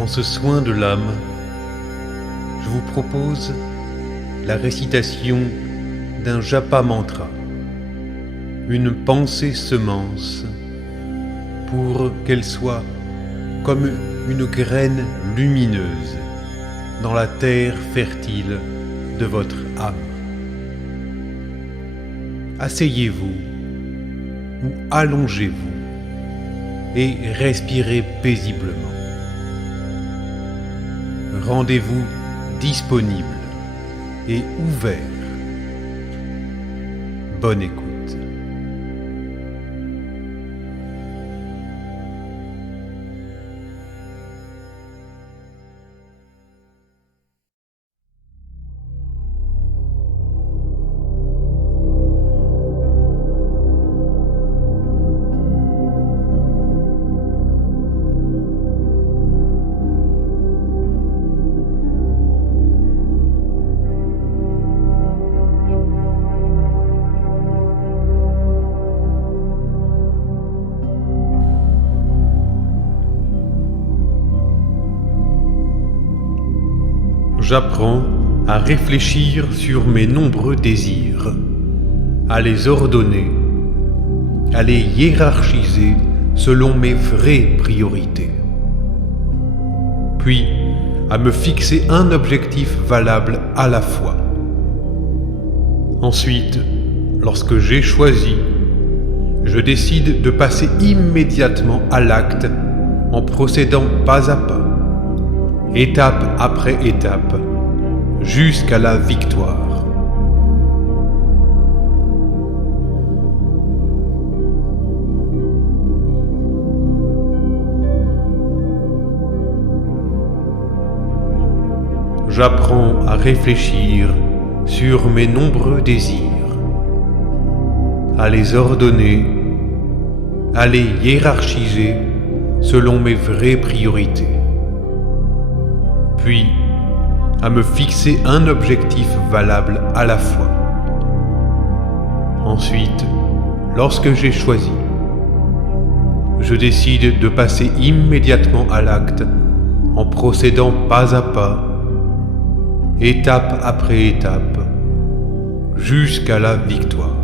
Dans ce soin de l'âme, je vous propose la récitation d'un japa mantra, une pensée semence, pour qu'elle soit comme une graine lumineuse dans la terre fertile de votre âme. Asseyez-vous ou allongez-vous et respirez paisiblement. Rendez-vous disponible et ouvert. Bonne écoute. J'apprends à réfléchir sur mes nombreux désirs, à les ordonner, à les hiérarchiser selon mes vraies priorités, puis à me fixer un objectif valable à la fois. Ensuite, lorsque j'ai choisi, je décide de passer immédiatement à l'acte en procédant pas à pas, étape après étape, jusqu'à la victoire. J'apprends à réfléchir sur mes nombreux désirs, à les ordonner, à les hiérarchiser selon mes vraies priorités, puis à me fixer un objectif valable à la fois. Ensuite, lorsque j'ai choisi, je décide de passer immédiatement à l'acte en procédant pas à pas, étape après étape, jusqu'à la victoire.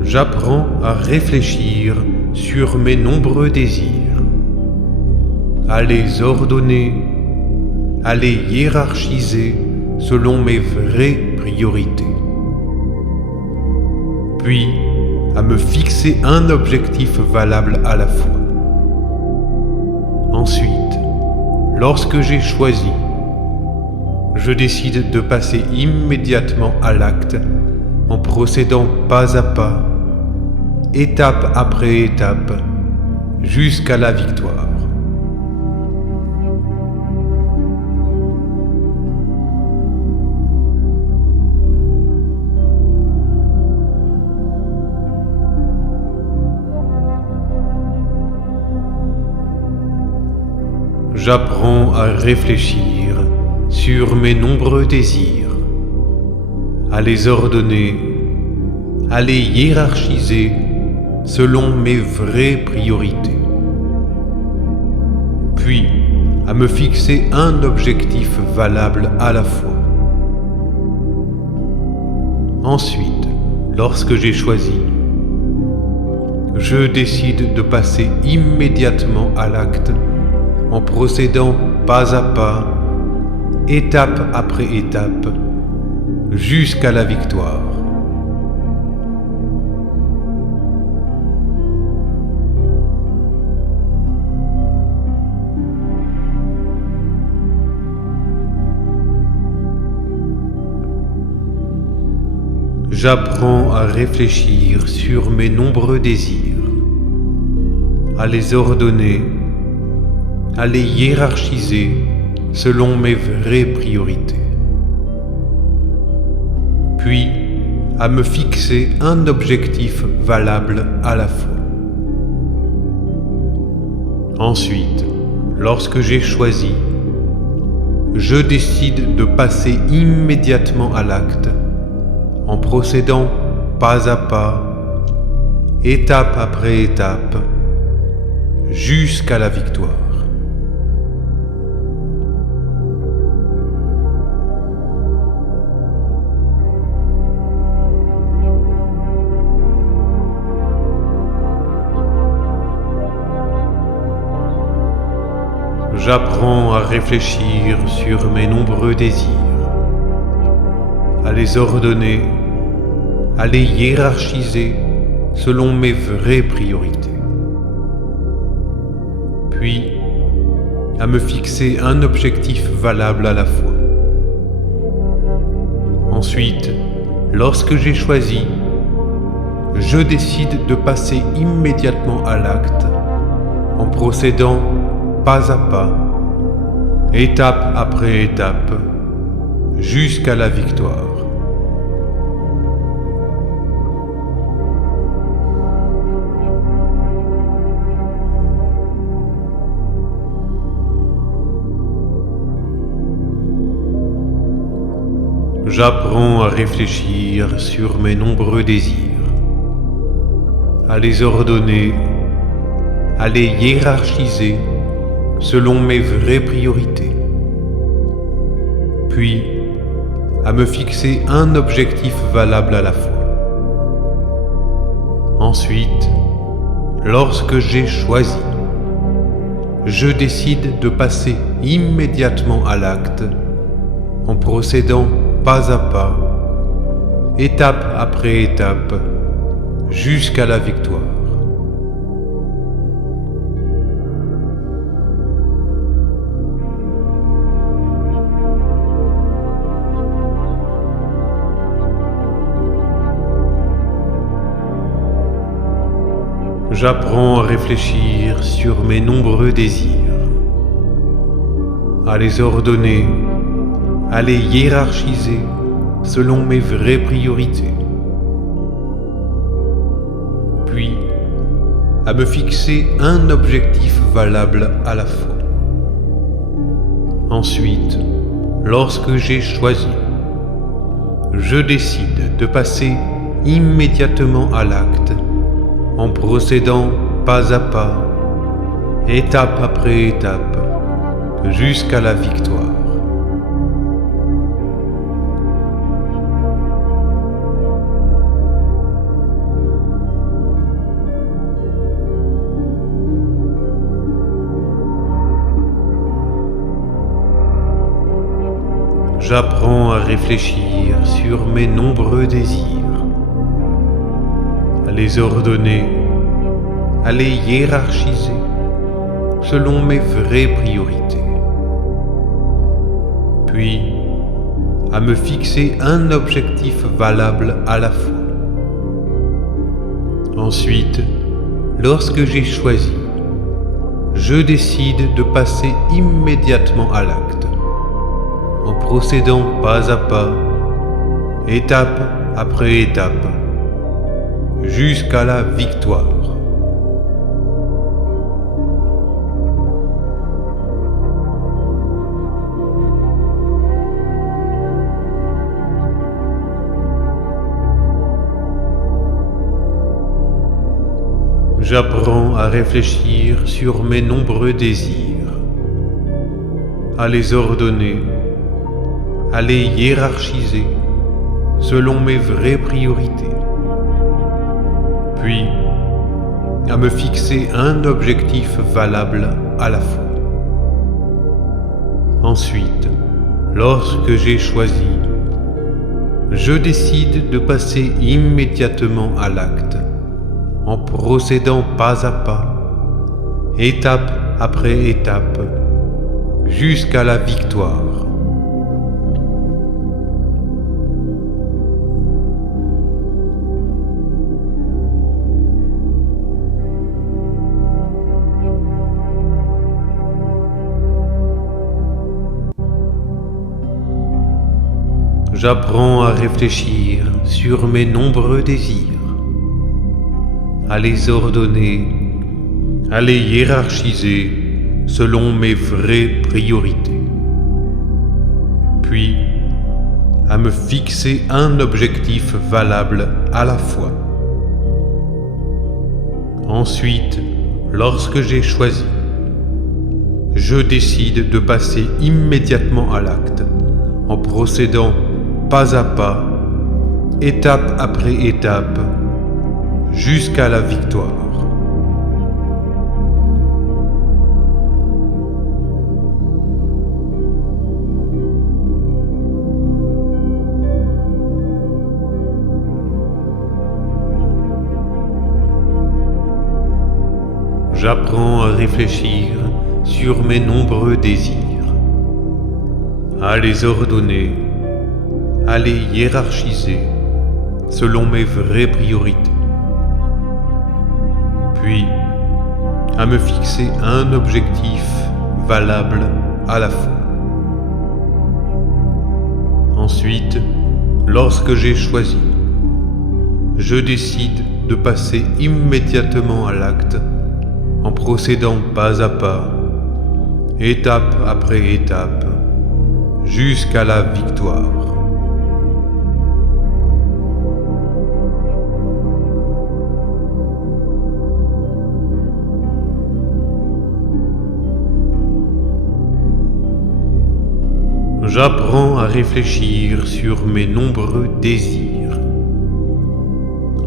J'apprends à réfléchir sur mes nombreux désirs, à les ordonner, à les hiérarchiser selon mes vraies priorités, puis à me fixer un objectif valable à la fois. Ensuite, lorsque j'ai choisi, je décide de passer immédiatement à l'acte en procédant pas à pas, étape après étape, jusqu'à la victoire. J'apprends à réfléchir sur mes nombreux désirs, à les ordonner, à les hiérarchiser selon mes vraies priorités, puis à me fixer un objectif valable à la fois. Ensuite, lorsque j'ai choisi, je décide de passer immédiatement à l'acte en procédant pas à pas, étape après étape, jusqu'à la victoire. J'apprends à réfléchir sur mes nombreux désirs, à les ordonner, à les hiérarchiser selon mes vraies priorités, puis à me fixer un objectif valable à la fois. Ensuite, lorsque j'ai choisi, je décide de passer immédiatement à l'acte, en procédant pas à pas, étape après étape, jusqu'à la victoire. J'apprends à réfléchir sur mes nombreux désirs, à les ordonner, à les hiérarchiser selon mes vraies priorités. Puis, à me fixer un objectif valable à la fois. Ensuite, lorsque j'ai choisi, je décide de passer immédiatement à l'acte en procédant pas à pas, étape après étape, jusqu'à la victoire. J'apprends à réfléchir sur mes nombreux désirs, à les ordonner, à les hiérarchiser selon mes vraies priorités, puis à me fixer un objectif valable à la fois. Ensuite, lorsque j'ai choisi, je décide de passer immédiatement à l'acte en procédant pas à pas, étape après étape, jusqu'à la victoire. J'apprends à réfléchir sur mes nombreux désirs, à les ordonner, à les hiérarchiser selon mes vraies priorités, puis à me fixer un objectif valable à la fois. Ensuite, lorsque j'ai choisi, je décide de passer immédiatement à l'acte en procédant pas à pas, étape après étape, jusqu'à la victoire. J'apprends à réfléchir sur mes nombreux désirs, à les ordonner, à les hiérarchiser selon mes vraies priorités, puis à me fixer un objectif valable à la fois. Ensuite, lorsque j'ai choisi, je décide de passer immédiatement à l'acte, en procédant pas à pas, étape après étape, jusqu'à la victoire. J'apprends à réfléchir sur mes nombreux désirs, à les ordonner, à les hiérarchiser selon mes vraies priorités, puis à me fixer un objectif valable à la fois. Ensuite, lorsque j'ai choisi, je décide de passer immédiatement à l'acte, en procédant pas à pas, étape après étape, jusqu'à la victoire. J'apprends à réfléchir sur mes nombreux désirs, à les ordonner, à les hiérarchiser selon mes vraies priorités, puis à me fixer un objectif valable à la fois. Ensuite, lorsque j'ai choisi, je décide de passer immédiatement à l'acte en procédant pas à pas, étape après étape, jusqu'à la victoire. J'apprends à réfléchir sur mes nombreux désirs, à les ordonner, à les hiérarchiser selon mes vraies priorités, puis à me fixer un objectif valable à la fois. Ensuite, lorsque j'ai choisi, je décide de passer immédiatement à l'acte en procédant pas à pas, étape après étape, jusqu'à la victoire. J'apprends à réfléchir sur mes nombreux désirs,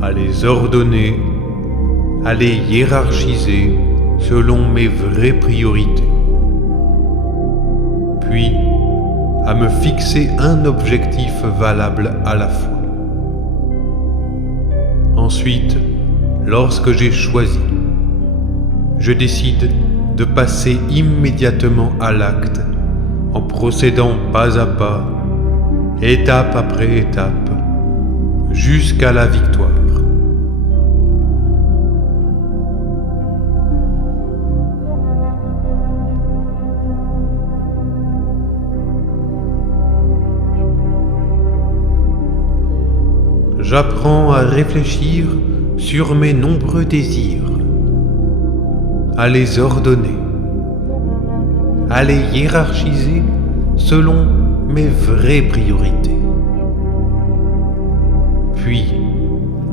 à les ordonner, à les hiérarchiser selon mes vraies priorités, puis à me fixer un objectif valable à la fois. Ensuite, lorsque j'ai choisi, je décide de passer immédiatement à l'acte en procédant pas à pas, étape après étape, jusqu'à la victoire. J'apprends à réfléchir sur mes nombreux désirs, à les ordonner, à les hiérarchiser selon mes vraies priorités, puis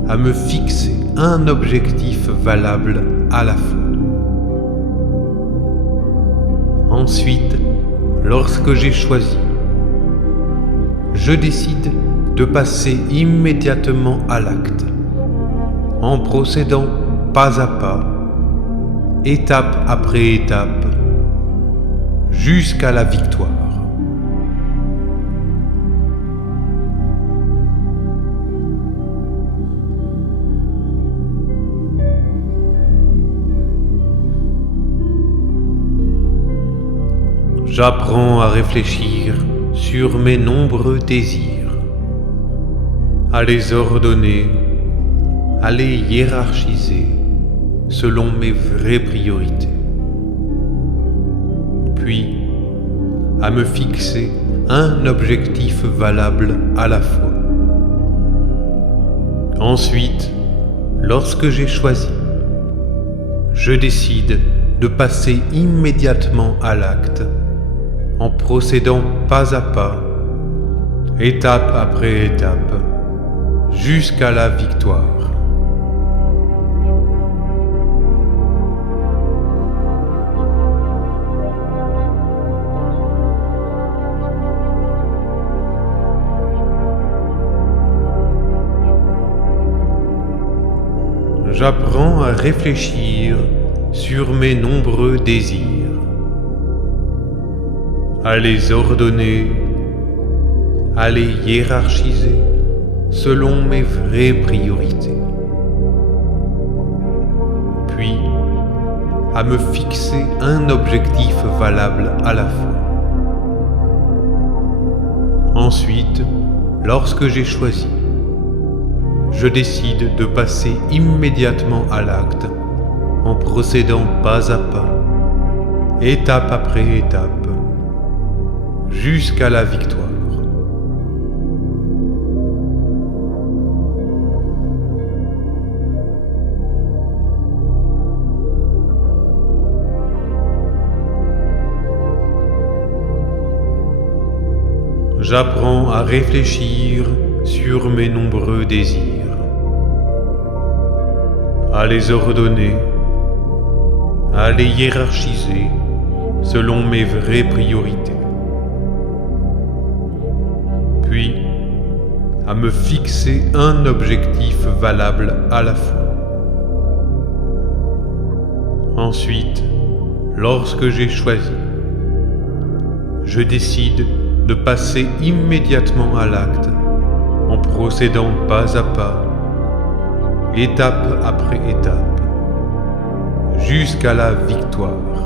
à me fixer un objectif valable à la fois. Ensuite, lorsque j'ai choisi, je décide de passer immédiatement à l'acte, en procédant pas à pas, étape après étape, jusqu'à la victoire. J'apprends à réfléchir sur mes nombreux désirs, à les ordonner, à les hiérarchiser selon mes vraies priorités, puis à me fixer un objectif valable à la fois. Ensuite, lorsque j'ai choisi, je décide de passer immédiatement à l'acte en procédant pas à pas, étape après étape, jusqu'à la victoire. J'apprends à réfléchir sur mes nombreux désirs, à les ordonner, à les hiérarchiser selon mes vraies priorités, puis à me fixer un objectif valable à la fois. Ensuite, lorsque j'ai choisi, je décide de passer immédiatement à l'acte en procédant pas à pas, étape après étape, jusqu'à la victoire. j'apprends à réfléchir sur mes nombreux désirs, à les ordonner, à les hiérarchiser selon mes vraies priorités, puis à me fixer un objectif valable à la fois. Ensuite, lorsque j'ai choisi, je décide de passer immédiatement à l'acte en procédant pas à pas, étape après étape, jusqu'à la victoire.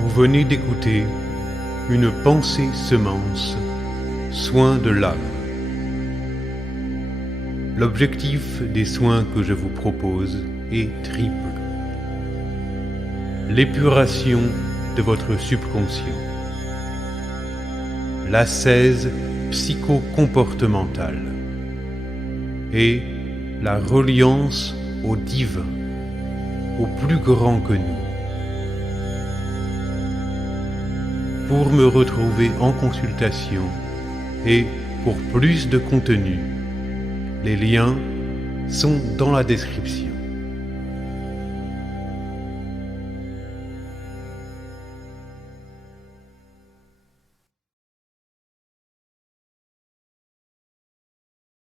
Vous venez d'écouter une pensée semence, soin de l'âme. L'objectif des soins que je vous propose est triple. L'épuration de votre subconscient, l'ascèse psycho-comportementale et la reliance au divin, au plus grand que nous. Pour me retrouver en consultation et pour plus de contenu, les liens sont dans la description.